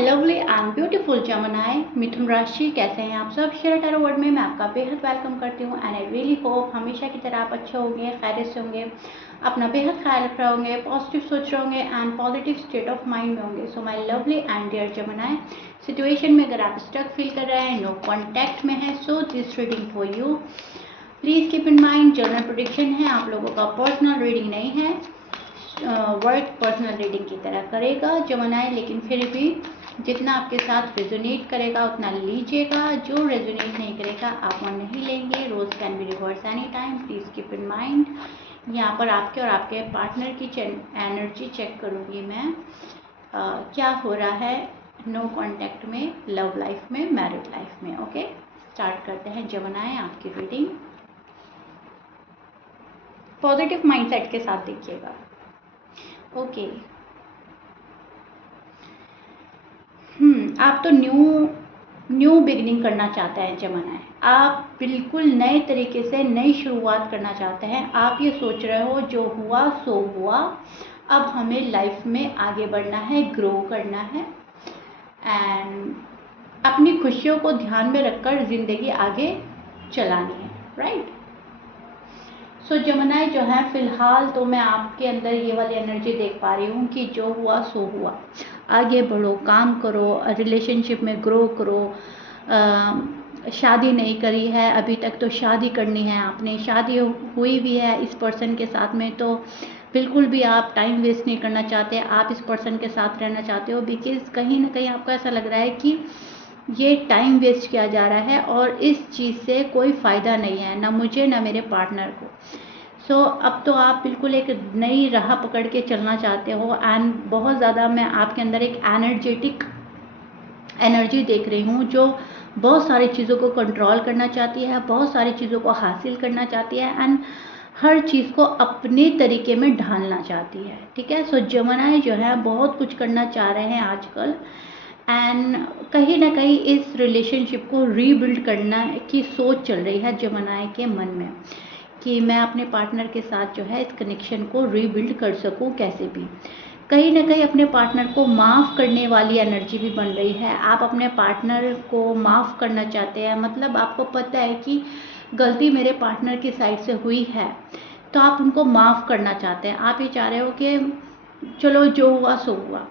My lovely and beautiful जमनाई मिथुन राशि, कैसे हैं आप सब। शेयर टैरो वर्ड में मैं आपका बेहद वेलकम करती हूँ एंड आई रियली होप हमेशा की तरह आप अच्छे होंगे, खैरियत से होंगे, अपना बेहद ख्याल रख रहे होंगे, पॉजिटिव सोच रहे होंगे and positive state of mind में होंगे। So my lovely and dear जमनाई, सिचुएशन में अगर आप स्टक फील कर रहे हैं, नो कॉन्टैक्ट में है, so this reading for you. Please keep in mind general prediction है, आप लोगों का पर्सनल रीडिंग नहीं है। वर्क पर्सनल रीडिंग की तरह करेगा जमनाई, लेकिन फिर भी जितना आपके साथ रेजोनेट करेगा उतना लीजिएगा, जो रेजोनेट नहीं करेगा आप वो नहीं लेंगे। Rose can be reverse any time, please keep in mind. यहाँ पर आपके और आपके पार्टनर की एनर्जी चेक करूँगी मैं, क्या हो रहा है नो कॉन्टैक्ट में, लव लाइफ में, मैरिड लाइफ में। ओके, स्टार्ट करते हैं जमनाई आपकी रीडिंग। पॉजिटिव माइंडसेट के साथ देखिएगा। ओके, आप तो न्यू बिगिनिंग करना चाहते हैं जमनाई, आप बिल्कुल नए तरीके से नई शुरुआत करना चाहते हैं। आप ये सोच रहे हो जो हुआ सो हुआ, अब हमें लाइफ में आगे बढ़ना है, ग्रो करना है एंड अपनी खुशियों को ध्यान में रखकर ज़िंदगी आगे चलानी है, राइट। सो जमनाई जो है, फिलहाल तो मैं आपके अंदर ये वाली एनर्जी देख पा रही हूँ कि जो हुआ सो हुआ, आगे बढ़ो, काम करो, रिलेशनशिप में ग्रो करो। शादी नहीं करी है अभी तक तो शादी करनी है आपने, शादी हुई भी है इस पर्सन के साथ में तो बिल्कुल भी आप टाइम वेस्ट नहीं करना चाहते, आप इस पर्सन के साथ रहना चाहते हो, बिकॉज कहीं ना कहीं आपको ऐसा लग रहा है कि ये टाइम वेस्ट किया जा रहा है और इस चीज़ से कोई फ़ायदा नहीं है, ना मुझे ना मेरे पार्टनर को। सो अब तो आप बिल्कुल एक नई राह पकड़ के चलना चाहते हो एंड बहुत ज़्यादा मैं आपके अंदर एक एनर्जेटिक एनर्जी देख रही हूँ जो बहुत सारी चीज़ों को कंट्रोल करना चाहती है, बहुत सारी चीज़ों को हासिल करना चाहती है एंड हर चीज़ को अपने तरीके में ढालना चाहती है, ठीक है। सो जमनाई जो है बहुत कुछ करना चाह रहे हैं आजकल एंड कहीं ना कहीं इस रिलेशनशिप को रीबिल्ड करना की सोच चल रही है जमनाई के मन में कि मैं अपने पार्टनर के साथ जो है इस कनेक्शन को रीबिल्ड कर सकूं कैसे भी। कहीं ना कहीं अपने पार्टनर को माफ़ करने वाली एनर्जी भी बन रही है, आप अपने पार्टनर को माफ़ करना चाहते हैं, मतलब आपको पता है कि गलती मेरे पार्टनर की साइड से हुई है तो आप उनको माफ़ करना चाहते हैं। आप ये चाह रहे हो कि चलो जो हुआ सो हुआ,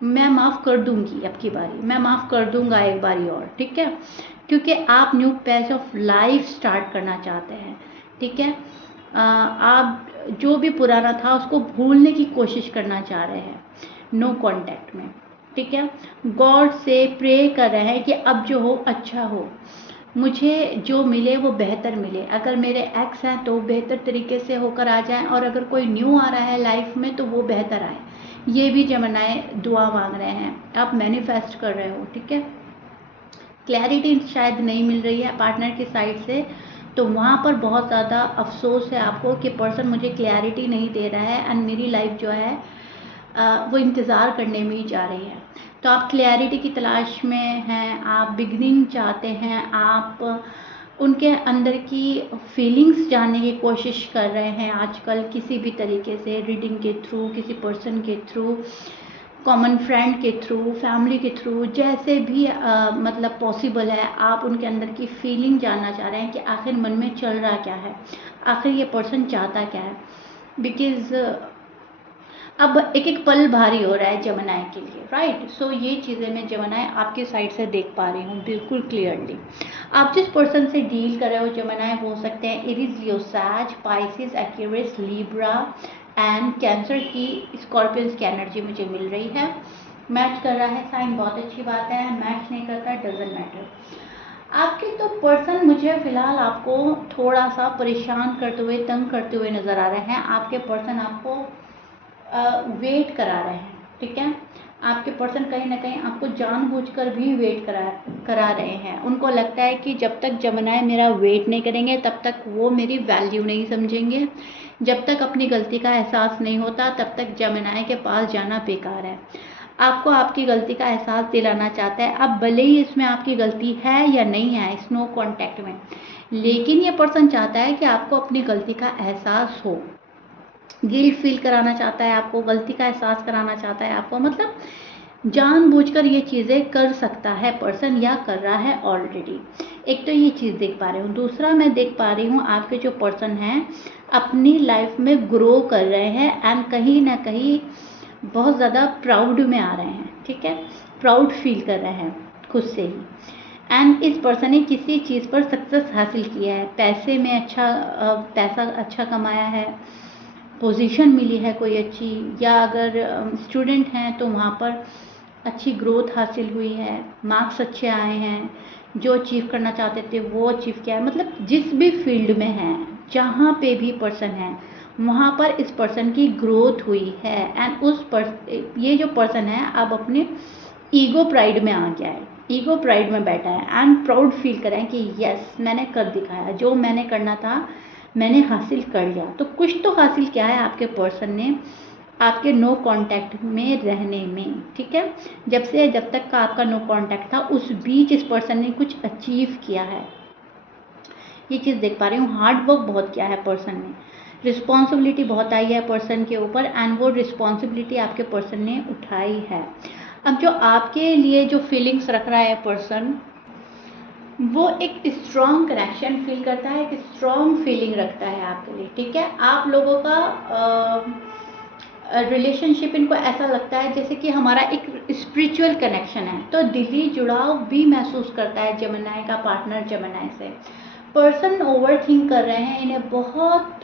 मैं माफ़ कर दूंगी, अब की बारी मैं माफ़ कर दूंगा एक बारी और, ठीक है, क्योंकि आप new page of life start करना चाहते हैं, ठीक है। आप जो भी पुराना था उसको भूलने की कोशिश करना चाह रहे हैं नो कॉन्टैक्ट में, ठीक है। गॉड से प्रे कर रहे हैं कि अब जो हो अच्छा हो, मुझे जो मिले वो बेहतर मिले, अगर मेरे एक्स हैं तो बेहतर तरीके से होकर आ जाएं और अगर कोई न्यू आ रहा है लाइफ में तो वो बेहतर आए। ये भी जमनाई दुआ मांग रहे हैं, आप मैनिफेस्ट कर रहे हो, ठीक है। क्लैरिटी शायद नहीं मिल रही है पार्टनर की साइड से, तो वहाँ पर बहुत ज़्यादा अफसोस है आपको कि पर्सन मुझे क्लैरिटी नहीं दे रहा है एंड मेरी लाइफ जो है वो इंतज़ार करने में ही जा रही है। तो आप क्लैरिटी की तलाश में हैं, आप बिगनिंग चाहते हैं, आप उनके अंदर की फीलिंग्स जानने की कोशिश कर रहे हैं आजकल किसी भी तरीके से, रीडिंग के थ्रू, किसी पर्सन के थ्रू, कॉमन फ्रेंड के थ्रू, फैमिली के थ्रू, जैसे भी मतलब पॉसिबल है, आप उनके अंदर की फीलिंग जानना चाह रहे हैं कि आखिर मन में चल रहा क्या है, आखिर ये पर्सन चाहता क्या है। बिकॉज अब एक एक पल भारी हो रहा है जमनाई के लिए, राइट। सो ये चीज़ें मैं जमनाई आपकी साइड से देख पा रही हूँ बिल्कुल क्लियरली। आप जिस पर्सन से डील कर रहे हो जमनाई हो सकते हैं एरीज, लियो, सैज, Pisces, Aquarius, Libra and Cancer की, स्कॉर्पियंस की एनर्जी मुझे मिल रही है। मैच कर रहा है साइन, बहुत अच्छी बात है, मैच नहीं करता डजंट मैटर। आपके तो पर्सन मुझे फिलहाल आपको थोड़ा सा परेशान करते हुए, तंग करते हुए नज़र आ रहे हैं। आपके पर्सन आपको वेट करा रहे हैं, ठीक है। आपके पर्सन कहीं ना कहीं आपको जानबूझकर भी वेट करा रहे हैं। उनको लगता है कि जब तक जमनाई मेरा वेट नहीं करेंगे तब तक वो मेरी वैल्यू नहीं समझेंगे, जब तक अपनी गलती का एहसास नहीं होता तब तक जमनाई के पास जाना बेकार है। आपको आपकी गलती का एहसास दिलाना चाहता है, अब भले ही इसमें आपकी गलती है या नहीं है इस नो कॉन्टैक्ट में, लेकिन ये पर्सन चाहता है कि आपको अपनी गलती का एहसास हो, गिल्ट फील कराना चाहता है आपको, गलती का एहसास कराना चाहता है आपको, मतलब जानबूझकर ये चीज़ें कर सकता है पर्सन या कर रहा है ऑलरेडी। एक तो ये चीज़ देख पा रही हूँ। दूसरा मैं देख पा रही हूँ आपके जो पर्सन हैं अपनी लाइफ में ग्रो कर रहे हैं एंड कहीं ना कहीं बहुत ज़्यादा प्राउड में आ रहे हैं, ठीक है, प्राउड फील कर रहे हैं खुद से ही। एंड इस पर्सन ने किसी चीज़ पर सक्सेस हासिल किया है, पैसे में पैसा अच्छा कमाया है, पोजीशन मिली है कोई अच्छी, या अगर स्टूडेंट हैं तो वहाँ पर अच्छी ग्रोथ हासिल हुई है, मार्क्स अच्छे आए हैं, जो अचीव करना चाहते थे वो अचीव किया है। मतलब जिस भी फील्ड में है, जहाँ पे भी पर्सन है, वहाँ पर इस पर्सन की ग्रोथ हुई है एंड ये जो पर्सन है अब अपने ईगो प्राइड में आ गया है, ईगो प्राइड में बैठा है एंड प्राउड फील कर रहा है कि यस मैंने कर दिखाया, जो मैंने करना था मैंने हासिल कर लिया। तो कुछ तो हासिल किया है आपके पर्सन ने आपके नो कांटेक्ट में रहने में, ठीक है। जब तक का आपका नो कांटेक्ट था उस बीच इस पर्सन ने कुछ अचीव किया है, ये चीज़ देख पा रही हूँ। हार्ड वर्क बहुत किया है पर्सन ने, रिस्पॉन्सिबिलिटी बहुत आई है पर्सन के ऊपर एंड वो रिस्पॉन्सिबिलिटी आपके पर्सन ने उठाई है। अब जो आपके लिए जो फीलिंग्स रख रहा है पर्सन, वो एक स्ट्रॉन्ग कनेक्शन फील करता है, एक स्ट्रॉन्ग फीलिंग रखता है आपके लिए, ठीक है। आप लोगों का रिलेशनशिप इनको ऐसा लगता है जैसे कि हमारा एक स्पिरिचुअल कनेक्शन है, तो दिली जुड़ाव भी महसूस करता है जेमिनी का पार्टनर जेमिनी से। पर्सन ओवर थिंक कर रहे हैं, इन्हें बहुत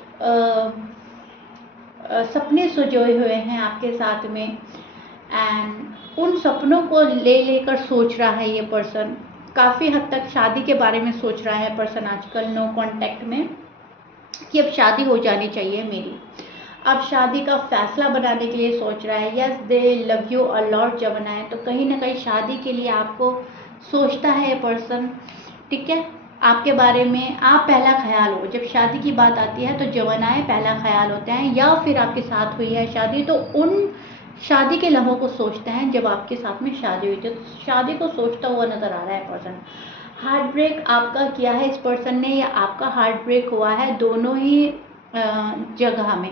सपने सजोए हुए हैं आपके साथ में एंड उन सपनों को लेकर सोच रहा है ये पर्सन। काफ़ी हद तक शादी के बारे में सोच रहा है पर्सन आजकल नो कांटेक्ट में, कि अब शादी हो जानी चाहिए मेरी। अब शादी का फैसला बनाने के लिए सोच रहा है। Yes they love you a lot Gemini, तो कहीं ना कहीं शादी के लिए आपको सोचता है ये पर्सन, ठीक है। आपके बारे में आप पहला ख्याल हो, जब शादी की बात आती है तो जेमिनी पहला ख्याल होते हैं, या फिर आपके साथ हुई है शादी तो उन शादी के लम्हों को सोचते हैं जब आपके साथ में शादी हुई थी, तो शादी को सोचता हुआ नजर आ रहा है पर्सन। हार्ट ब्रेक आपका किया है इस पर्सन ने, या आपका हार्ट ब्रेक हुआ है, दोनों ही जगह में,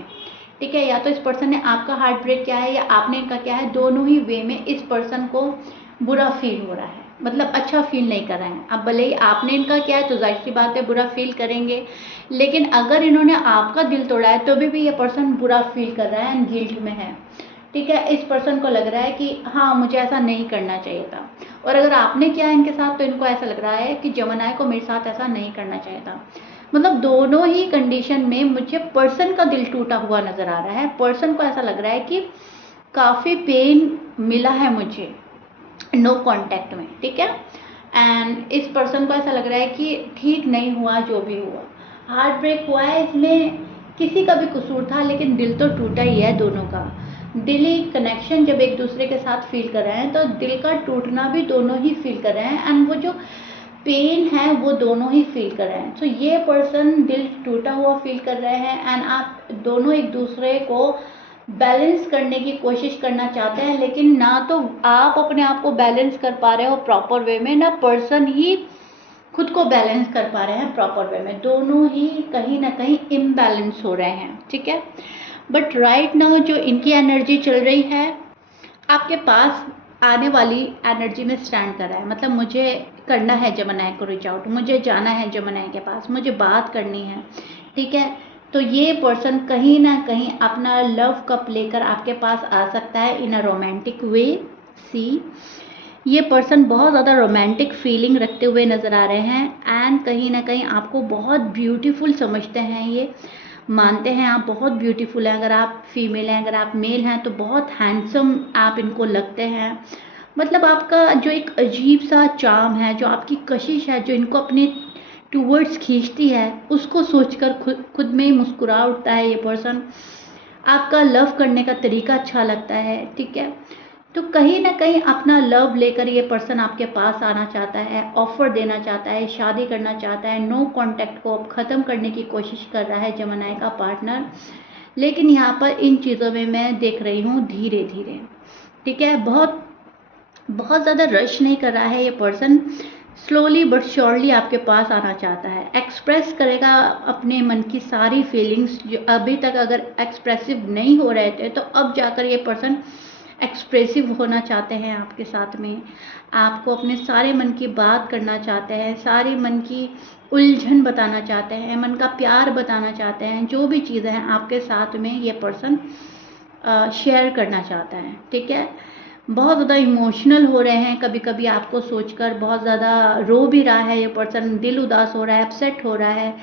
ठीक है। या तो इस पर्सन ने आपका हार्ट ब्रेक किया है या आपने इनका किया है, दोनों ही वे में इस पर्सन को बुरा फील हो रहा है, मतलब अच्छा फील नहीं कर रहे हैं। अब भले ही आपने इनका किया है तो जाहिर सी बात है बुरा फील करेंगे, लेकिन अगर इन्होंने आपका दिल तोड़ा है तो भी ये पर्सन बुरा फील कर रहा है एंड गिल्ट में है, ठीक है। इस पर्सन को लग रहा है कि हाँ मुझे ऐसा नहीं करना चाहिए था, और अगर आपने किया इनके साथ तो इनको ऐसा लग रहा है कि जेमिनी को मेरे साथ ऐसा नहीं करना चाहिए था। मतलब दोनों ही कंडीशन में मुझे पर्सन का दिल टूटा हुआ नजर आ रहा है। पर्सन को ऐसा लग रहा है कि काफ़ी पेन मिला है मुझे नो कांटेक्ट में, ठीक है। एंड इस पर्सन को ऐसा लग रहा है कि ठीक नहीं हुआ जो भी हुआ, हार्ट ब्रेक हुआ है, इसमें किसी का भी कसूर था लेकिन दिल तो टूटा ही है दोनों का। दिली कनेक्शन जब एक दूसरे के साथ फील कर रहे हैं तो दिल का टूटना भी दोनों ही फील कर रहे हैं एंड वो जो पेन है वो दोनों ही फील कर रहे हैं। तो ये पर्सन दिल टूटा हुआ फील कर रहे हैं एंड आप दोनों एक दूसरे को बैलेंस करने की कोशिश करना चाहते हैं, लेकिन ना तो आप अपने आप को बैलेंस कर पा रहे हो प्रॉपर वे में, ना पर्सन ही खुद को बैलेंस कर पा रहे हैं प्रॉपर वे में। दोनों ही कहीं ना कहीं इम्बैलेंस हो रहे हैं, ठीक है। बट राइट नाउ जो इनकी एनर्जी चल रही है आपके पास आने वाली एनर्जी में स्टैंड कर रहा है, मतलब मुझे करना है जेमिनी को रीच आउट, मुझे जाना है जेमिनी के पास, मुझे बात करनी है, ठीक है। तो ये पर्सन कहीं ना कहीं अपना लव कप लेकर आपके पास आ सकता है इन अ रोमांटिक वे। सी ये पर्सन बहुत ज़्यादा रोमांटिक फीलिंग रखते हुए नज़र आ रहे हैं एंड कहीं ना कहीं आपको बहुत ब्यूटीफुल समझते हैं, ये मानते हैं आप बहुत ब्यूटीफुल हैं। अगर आप फीमेल हैं, अगर आप मेल हैं तो बहुत हैंडसम आप इनको लगते हैं। मतलब आपका जो एक अजीब सा चार्म है, जो आपकी कशिश है, जो इनको अपने टूवर्ड्स खींचती है, उसको सोचकर खुद में ही मुस्कुरा उठता है ये पर्सन। आपका लव करने का तरीका अच्छा लगता है, ठीक है। तो कहीं ना कहीं अपना लव लेकर ये पर्सन आपके पास आना चाहता है, ऑफर देना चाहता है, शादी करना चाहता है। नो कांटेक्ट को अब ख़त्म करने की कोशिश कर रहा है जेमिनी का पार्टनर, लेकिन यहाँ पर इन चीज़ों में मैं देख रही हूँ धीरे धीरे, ठीक है। बहुत बहुत ज़्यादा रश नहीं कर रहा है ये पर्सन, स्लोली बट श्योरली आपके पास आना चाहता है। एक्सप्रेस करेगा अपने मन की सारी फीलिंग्स जो अभी तक अगर एक्सप्रेसिव नहीं हो रहे थे, तो अब जाकर ये पर्सन एक्सप्रेसिव होना चाहते हैं आपके साथ में, आपको अपने सारे मन की बात करना चाहते हैं, सारे मन की उलझन बताना चाहते हैं, मन का प्यार बताना चाहते हैं, जो भी चीज़ें हैं आपके साथ में ये पर्सन शेयर करना चाहता है। ठीक है, बहुत ज़्यादा इमोशनल हो रहे हैं, कभी कभी आपको सोचकर बहुत ज़्यादा रो भी रहा है ये पर्सन, दिल उदास हो रहा है, अपसेट हो रहा है,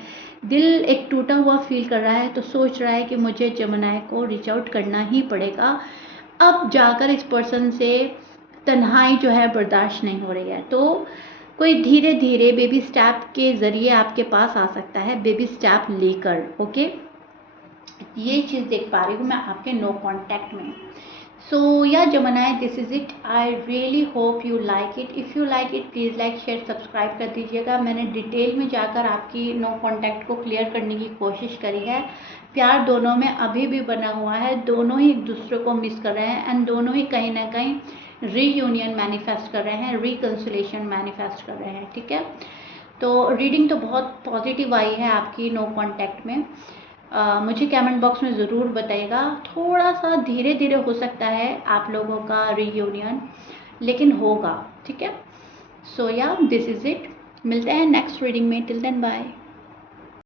दिल एक टूटा हुआ फील कर रहा है, तो सोच रहा है कि मुझे जमुनाई को रीच आउट करना ही पड़ेगा। अब जाकर इस पर्सन से तन्हाई जो है बर्दाश्त नहीं हो रही है, तो कोई धीरे धीरे बेबी स्टेप के ज़रिए आपके पास आ सकता है, बेबी स्टेप लेकर। ओके, ये चीज़ देख पा रही हूँ मैं आपके नो कॉन्टैक्ट में। सो या जमुनाई, this is it. I really hope you like it. If you like it, please like share subscribe कर दीजिएगा। मैंने डिटेल में जाकर आपकी नो कॉन्टैक्ट को क्लियर करने की कोशिश करी है। प्यार दोनों में अभी भी बना हुआ है, दोनों ही एक दूसरे को मिस कर रहे हैं एंड दोनों ही कहीं ना कहीं रीयूनियन मैनिफेस्ट कर रहे हैं, रिकन्सिलेशन मैनिफेस्ट कर रहे हैं। ठीक है, तो रीडिंग तो बहुत पॉजिटिव आई है आपकी नो कॉन्टैक्ट में। मुझे कमेंट बॉक्स में ज़रूर बताइएगा, थोड़ा सा धीरे धीरे हो सकता है आप लोगों का रीयूनियन, लेकिन होगा। ठीक है, सो या दिस इज़ इट। मिलते हैं नेक्स्ट रीडिंग में। Till then bye.